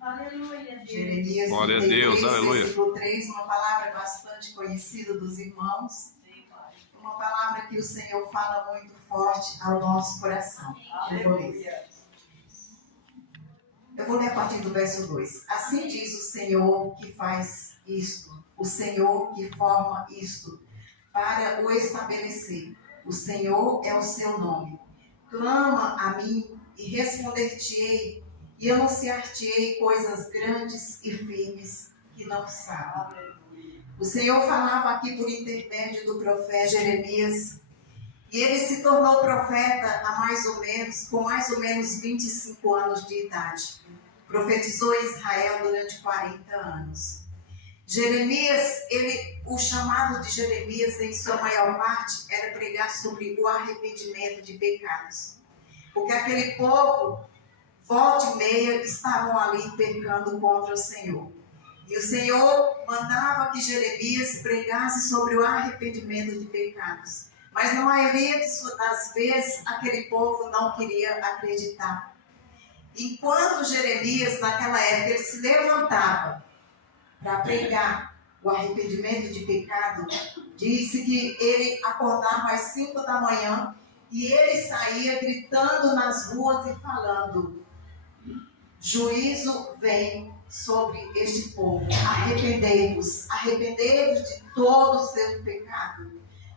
Aleluia. Jeremias Glória a Deus, 33, aleluia. versículo 3, uma palavra bastante conhecida dos irmãos. Uma palavra que o Senhor fala muito forte ao nosso coração. Eu vou ler a partir do verso 2. Assim diz o Senhor que faz isto, o Senhor que forma isto, para o estabelecer. O Senhor é o seu nome. Clama a mim e responder-te-ei, e anunciar-te-ei coisas grandes e firmes que não sabem. O Senhor falava aqui por intermédio do profeta Jeremias, e ele se tornou profeta com mais ou menos 25 anos de idade. Profetizou em Israel durante 40 anos. Jeremias, o chamado de Jeremias, em sua maior parte, era pregar sobre o arrependimento de pecados. Porque aquele povo, volta e meia, estavam ali pecando contra o Senhor. E o Senhor mandava que Jeremias pregasse sobre o arrependimento de pecados. Mas na maioria das vezes, aquele povo não queria acreditar. Enquanto Jeremias, naquela época, ele se levantava para pregar o arrependimento de pecado, disse que ele acordava às 5 da manhã e ele saía gritando nas ruas e falando: juízo vem sobre este povo, arrependei-vos de todo o seu pecado.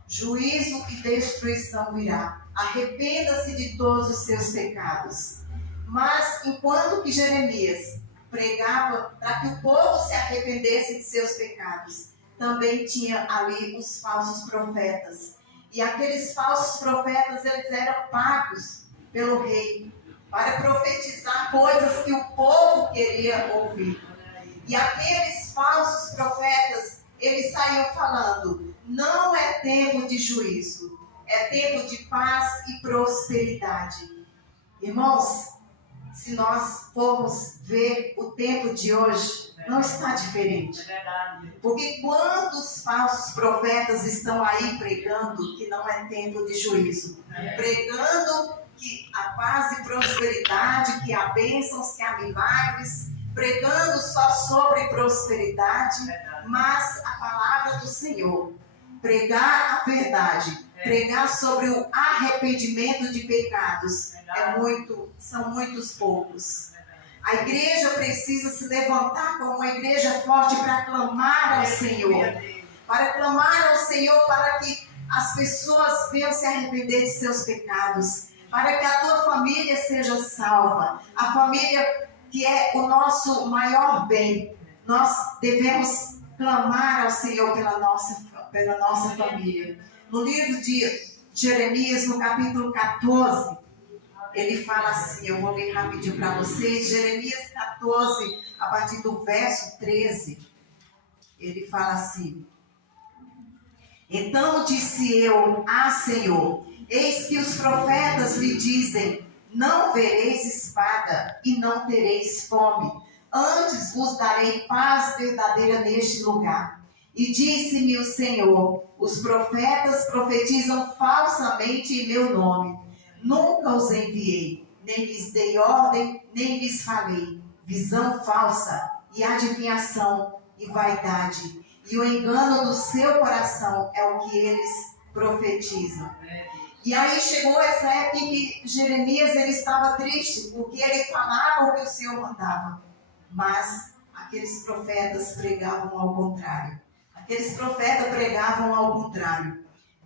Juízo e destruição virá, arrependa-se de todos os seus pecados. Mas enquanto que Jeremias pregava para que o povo se arrependesse de seus pecados, também tinha ali os falsos profetas. E aqueles falsos profetas, eles eram pagos pelo rei para profetizar coisas que o povo queria ouvir. E aqueles falsos profetas, eles saíam falando: não é tempo de juízo, é tempo de paz e prosperidade. Irmãos, se nós formos ver o tempo de hoje, não está diferente. Porque quantos falsos profetas estão aí pregando que não é tempo de juízo? Pregando que há paz e prosperidade, que há bênçãos, que há milagres, pregando só sobre prosperidade, mas a palavra do Senhor, pregar a verdade, pregar sobre o arrependimento de pecados, são muitos poucos. A igreja precisa se levantar como uma igreja forte para clamar ao Senhor. Para clamar ao Senhor para que as pessoas venham se arrepender de seus pecados. Para que a tua família seja salva. A família que é o nosso maior bem. Nós devemos clamar ao Senhor pela nossa família. No livro de Jeremias, no capítulo 14, ele fala assim, eu vou ler rapidinho para vocês, Jeremias 14, a partir do verso 13, ele fala assim: então disse eu, Senhor, eis que os profetas lhe dizem, não vereis espada e não tereis fome, antes vos darei paz verdadeira neste lugar. E disse-me o Senhor, os profetas profetizam falsamente em meu nome. Nunca os enviei, nem lhes dei ordem, nem lhes falei. Visão falsa e adivinhação e vaidade. E o engano do seu coração é o que eles profetizam. E aí chegou essa época em que Jeremias ele estava triste, porque ele falava o que o Senhor mandava. Mas aqueles profetas pregavam ao contrário.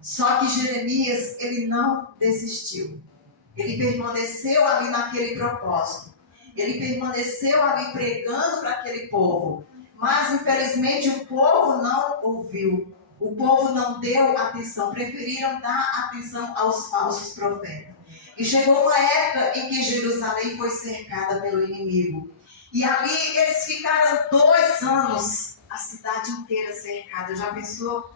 Só que Jeremias, ele não desistiu. Ele permaneceu ali naquele propósito. Ele permaneceu ali pregando para aquele povo. Mas, infelizmente, o povo não ouviu. O povo não deu atenção. Preferiram dar atenção aos falsos profetas. E chegou uma época em que Jerusalém foi cercada pelo inimigo. E ali eles ficaram 2 anos, a cidade inteira cercada. Já pensou,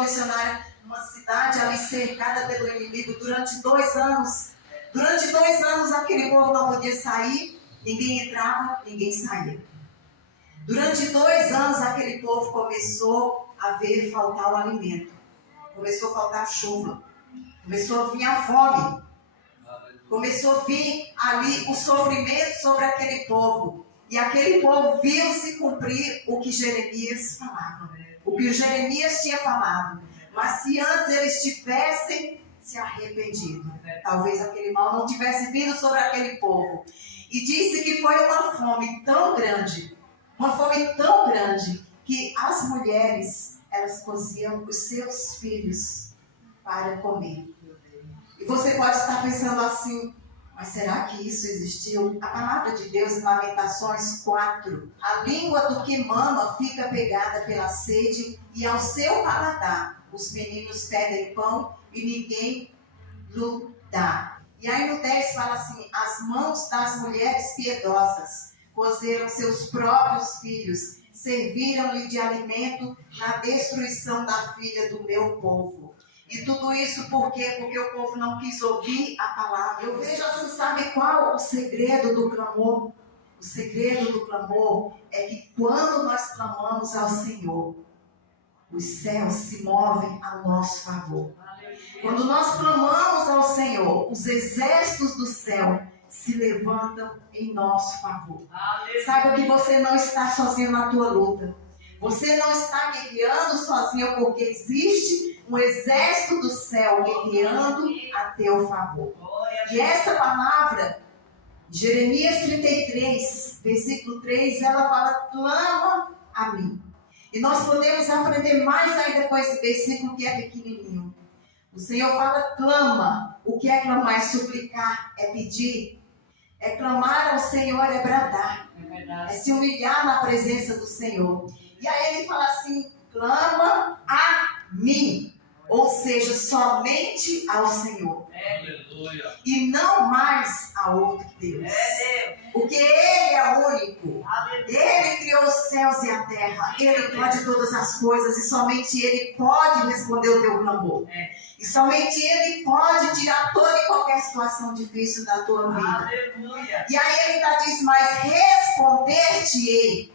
missionária? Uma cidade ali cercada pelo inimigo durante 2 anos. Durante 2 anos aquele povo não podia sair, ninguém entrava, ninguém saía. Durante 2 anos aquele povo começou a ver faltar o alimento. Começou a faltar chuva. Começou a vir a fome. Começou a vir ali o sofrimento sobre aquele povo. E aquele povo viu se cumprir o que Jeremias falava. O que o Jeremias tinha falado. Mas se antes eles tivessem se arrependido, talvez aquele mal não tivesse vindo sobre aquele povo. E disse que foi uma fome tão grande, que as mulheres, elas coziam os seus filhos para comer. E você pode estar pensando assim, mas será que isso existiu? A palavra de Deus em Lamentações 4. A língua do que mama fica pegada pela sede, e ao seu paladar os meninos pedem pão e ninguém lhe dá. E aí no 10 fala assim, as mãos das mulheres piedosas cozeram seus próprios filhos, serviram-lhe de alimento na destruição da filha do meu povo. E tudo isso por quê? Porque o povo não quis ouvir a palavra. Eu vejo assim, sabe qual o segredo do clamor? O segredo do clamor é que quando nós clamamos ao Senhor, os céus se movem a nosso favor. Quando nós clamamos ao Senhor, os exércitos do céu se levantam em nosso favor. Saiba que você não está sozinho na tua luta. Você não está guerreando sozinho, porque existe um exército do céu guerreando a teu favor. E essa palavra, Jeremias 33, versículo 3, ela fala, clama a mim. E nós podemos aprender mais ainda com esse versículo que é pequenininho. O Senhor fala, clama. O que é clamar? É suplicar, é pedir. É clamar ao Senhor, é bradar. É se humilhar na presença do Senhor. E aí ele fala assim, clama a mim. Ou seja, somente ao Senhor. E não mais a outro Deus. Porque Ele é único. Ele criou os céus e a terra. Ele pode todas as coisas. E somente Ele pode responder o teu clamor. E somente Ele pode tirar toda e qualquer situação difícil da tua vida. E aí Ele ainda diz, mas responder-te-ei.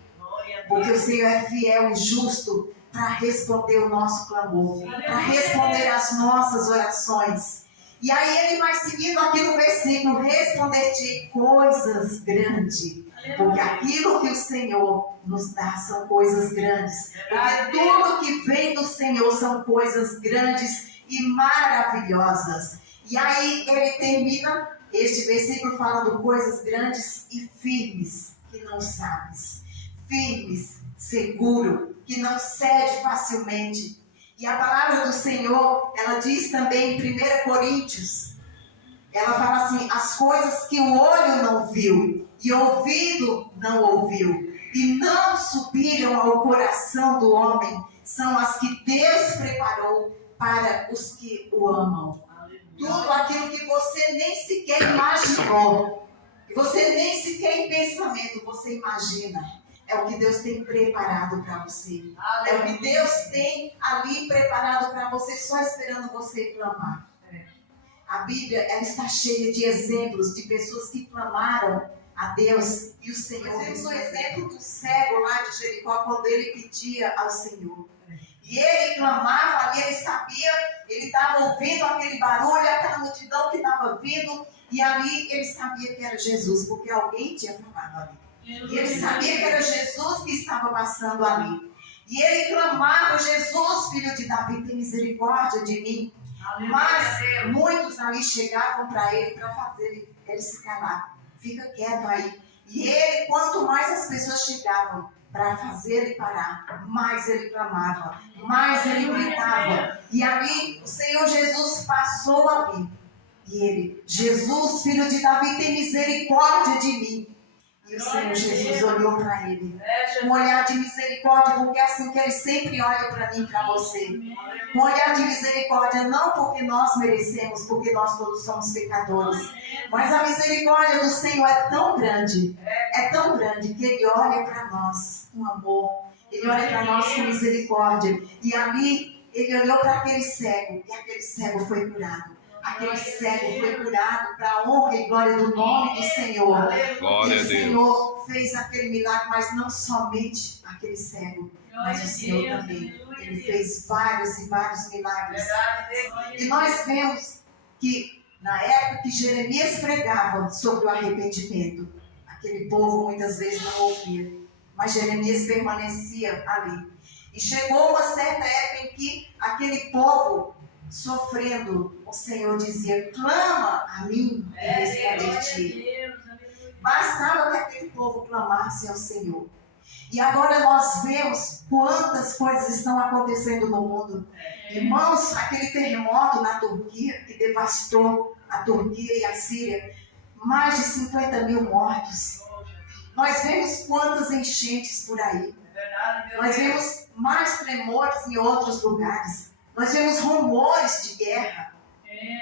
Porque o Senhor é fiel e justo para responder o nosso clamor, para responder as nossas orações. E aí ele vai seguindo aqui no versículo, responder-te coisas grandes. Porque aquilo que o Senhor nos dá são coisas grandes. Porque tudo que vem do Senhor são coisas grandes e maravilhosas. E aí ele termina este versículo falando coisas grandes e firmes, que não sabes. Firmes, seguro, que não cede facilmente. E a palavra do Senhor, ela diz também em 1 Coríntios, ela fala assim, as coisas que o olho não viu e o ouvido não ouviu e não subiram ao coração do homem, são as que Deus preparou para os que o amam. Tudo aquilo que você nem sequer imaginou, que você nem sequer em pensamento você imagina, é o que Deus tem preparado para você. É o que Deus tem ali preparado para você, só esperando você clamar. A Bíblia, ela está cheia de exemplos de pessoas que clamaram a Deus e o Senhor. Nós temos o exemplo do cego lá de Jericó, quando ele pedia ao Senhor. E ele clamava ali, ele sabia, ele estava ouvindo aquele barulho, aquela multidão que estava vindo, e ali ele sabia que era Jesus, porque alguém tinha falado ali. E ele sabia que era Jesus que estava passando ali. E ele clamava, Jesus, filho de Davi, tem misericórdia de mim. Mas muitos ali chegavam para ele para fazer ele se calar. Fica quieto aí. E ele, quanto mais as pessoas chegavam para fazer ele parar, mais ele clamava, mais ele gritava. E ali o Senhor Jesus passou ali. E ele, Jesus, filho de Davi, tem misericórdia de mim. E o Senhor Jesus olhou para ele, um olhar de misericórdia, porque é assim que ele sempre olha para mim e para você. Um olhar de misericórdia, não porque nós merecemos, porque nós todos somos pecadores, mas a misericórdia do Senhor é tão grande que ele olha para nós com amor, ele olha para nós com misericórdia. E ali ele olhou para aquele cego, e aquele cego foi curado. Aquele cego foi curado para a honra e glória do nome do Senhor. Glória e o Senhor fez aquele milagre, mas não somente aquele cego, mas o Senhor também. Ele fez vários e vários milagres. E nós vemos que Na época que Jeremias pregava sobre o arrependimento, aquele povo muitas vezes não ouvia, mas Jeremias permanecia ali. E chegou uma certa época em que aquele povo, sofrendo, o Senhor dizia: clama a mim e responder-te. Bastava que aquele povo clamasse ao Senhor. E agora nós vemos quantas coisas estão acontecendo no mundo. Irmãos, aquele terremoto na Turquia, que devastou a Turquia e a Síria, mais de 50 mil mortos. Nós vemos quantas enchentes por aí. Nós vemos mais tremores em outros lugares. Nós vemos rumores de guerra.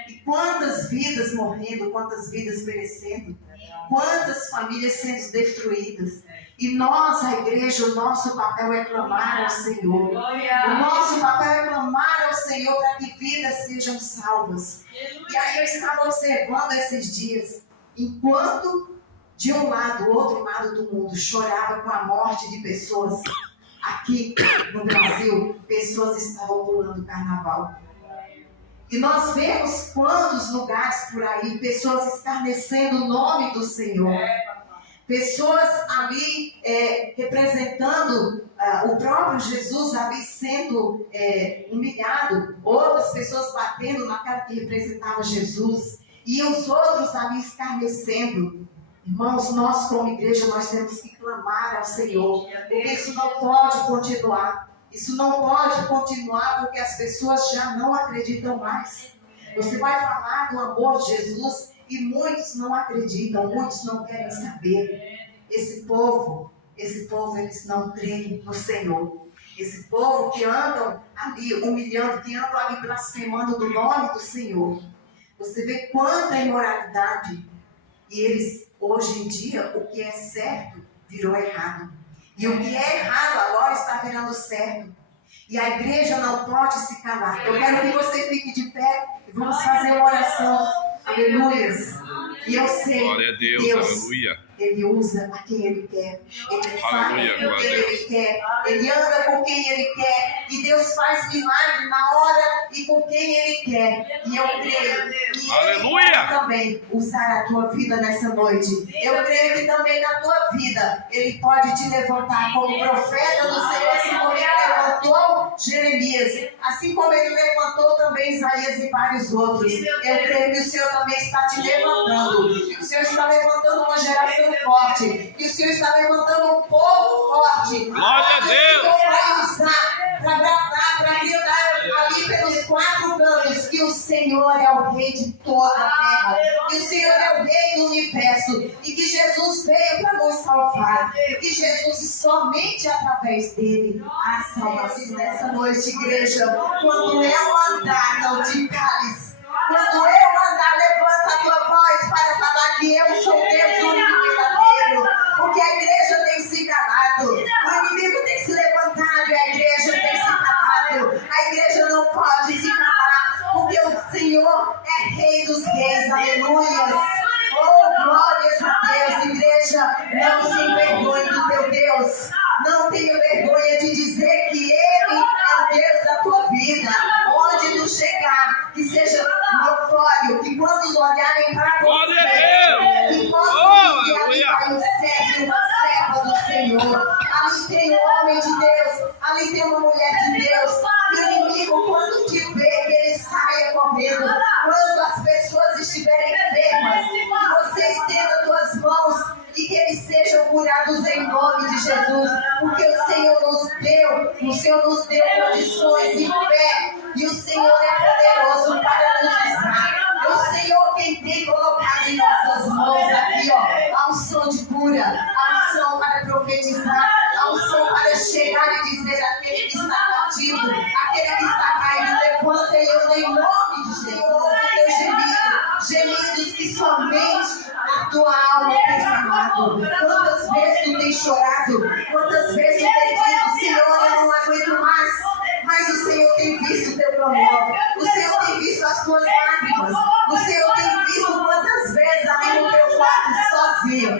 E quantas vidas morrendo, quantas vidas perecendo. Quantas famílias sendo destruídas. E nós, a igreja, o nosso papel é clamar ao Senhor. O nosso papel é clamar ao Senhor para que vidas sejam salvas. E aí eu estava observando esses dias, enquanto de um lado, o outro lado do mundo chorava com a morte de pessoas, aqui no Brasil, pessoas estavam pulando o carnaval. E nós vemos quantos lugares por aí, pessoas escarnecendo o nome do Senhor. Pessoas ali representando o próprio Jesus ali sendo humilhado. Outras pessoas batendo na cara que representava Jesus. E os outros ali escarnecendo. Irmãos, nós como igreja, nós temos que clamar ao Senhor. Porque isso não pode continuar. Isso não pode continuar porque as pessoas já não acreditam mais. Você vai falar do amor de Jesus e muitos não acreditam, muitos não querem saber. Esse povo, eles não creem no Senhor. Esse povo que andam ali humilhando, que andam ali blasfemando do nome do Senhor. Você vê quanta imoralidade. E eles, hoje em dia, o que é certo virou errado. E o que é errado agora está virando certo. E a igreja não pode se calar. Eu quero que você fique de pé e vamos fazer uma oração. Aleluias. E eu sei, glória a Deus, aleluia. Ele usa a quem Ele quer. Ele fala com quem Ele quer. Ele anda com quem Ele quer. E Deus faz milagre na hora e com quem Ele quer. E eu creio que aleluia. Ele pode também usar a tua vida nessa noite. Eu creio que também na tua vida Ele pode te levantar como profeta do Senhor, assim como Ele levantou Jeremias, assim como Ele levantou também Isaías e vários outros. Eu creio que o Senhor também está te levantando. Que o Senhor está levantando uma geração forte. Que o Senhor está levantando um povo forte. Glória a Deus. Para usar, para bradar, para gritar ali pelos quatro cantos que o Senhor é o Rei de toda a terra. Que o Senhor é o Rei do universo. E que Jesus veio para nos salvar. Que Jesus, e somente através dele, há salvação nessa noite, igreja. Quando eu andar, não te cales. Quando eu andar, levanta a tua voz para falar que eu sou Deus único e verdadeiro. Porque a igreja tem se calado. O inimigo tem se levantado e a igreja tem se calado. A igreja não pode se calar. Porque o Senhor é Rei dos Reis. Aleluias. Oh, glórias a Deus, igreja. Não se envergonhe do teu Deus. Não tenha vergonha de dizer que Ele é o Deus da tua vida. Onde tu chegar, que seja notório, que quando olharem para você, que possam dizer: ali vai um servo e uma serva do Senhor. Ali tem um homem de Deus, ali tem uma mulher de Deus. E o inimigo, quando te vê, que ele saia correndo. Quando as pessoas estiverem enfermas, que você estenda as tuas mãos e que eles sejam curados em nome de Jesus. Porque o Senhor nos deu condições de fé. E o Senhor é poderoso para nos usar. É o Senhor quem tem colocado em nossas mãos aqui, ó, a unção de cura, a unção para profetizar, a unção para chegar e dizer: aquele que está cativo, aquele que está caído, levanta e anda em nome de Jesus. Gemidos que somente a tua alma tem falado. Quantas vezes tu tem chorado, quantas vezes tu tem dito: Senhor, eu não aguento mais. Mas o Senhor tem visto o teu clamor, o Senhor tem visto as tuas lágrimas, o Senhor tem visto quantas vezes ali no teu quarto sozinho